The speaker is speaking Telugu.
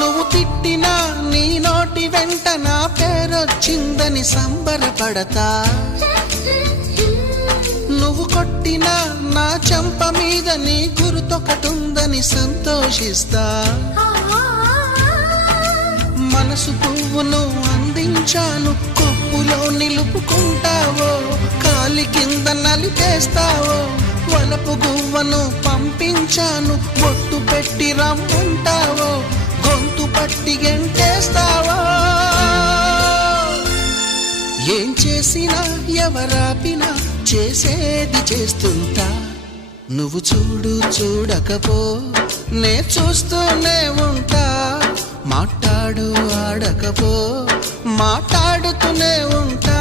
నువ్వు తిట్టినా నీ నోటి వెంట నా పేరొచ్చిందని సంబరపడతా. నువ్వు కొట్టినా నా చెంప మీద నీ గురుతొకటుందని సంతోషిస్తా. మనసు పువ్వును అందించాను కొప్పులో నిలుపుకుంటావో కాలి కింద నలిపేస్తావో వలపు గువ్వను పంపించాను బొట్టు పెట్టి రమ్ముంటావో. ఏం చేసినా ఎవరాపినా చేసేది చేస్తుంటా. నువ్వు చూడు చూడకపో నే చూస్తూనే ఉంటా. మాట్లాడు ఆడకపో మాట్లాడుతూనే ఉంటా.